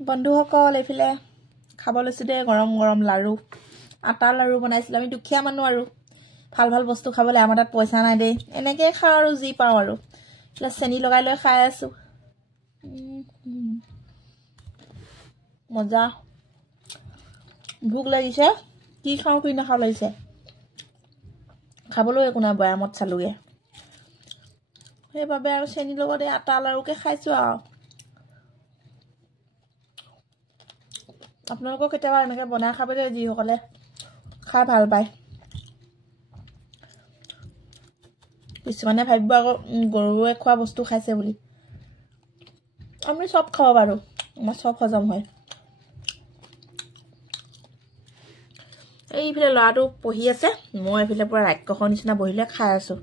বন্ধুসকল এইফালে খাব লৈছো দে গৰম গৰম লাৰু আটাৰ লাৰু বনাইছিল আমি দুখীয়া মানুহ আৰু ভাল ভাল বস্তু খাবলৈ আমাৰ তাত পইচা নাই দে এনেকে খাও আৰু যি পাও আৰু চেনি লগাই লৈ খাই আছো মজা ভোক লাগিছে কি খাও কি না খাও লাগিছে খাবলৈ একো না বয়ামত চালুগে সেইবাবে আৰু চেনি লগতে আটা লাৰুকে খাইছো আৰু আপোনালোকক কেতিয়াবা এনেকৈ বনাই খাবলৈ যিসকলে খাই ভাল পায় কিছুমানে ভাবিব আকৌ গৰুৱে খোৱা বস্তু খাইছে বুলি আমি সব খাব পাৰো আমাৰ সব হজম হয় এইফালে ল'ৰাটো পঢ়ি আছে মই এইফালে পুৰা ৰাক্ষসৰ নিচিনা বহিলে খাই আছো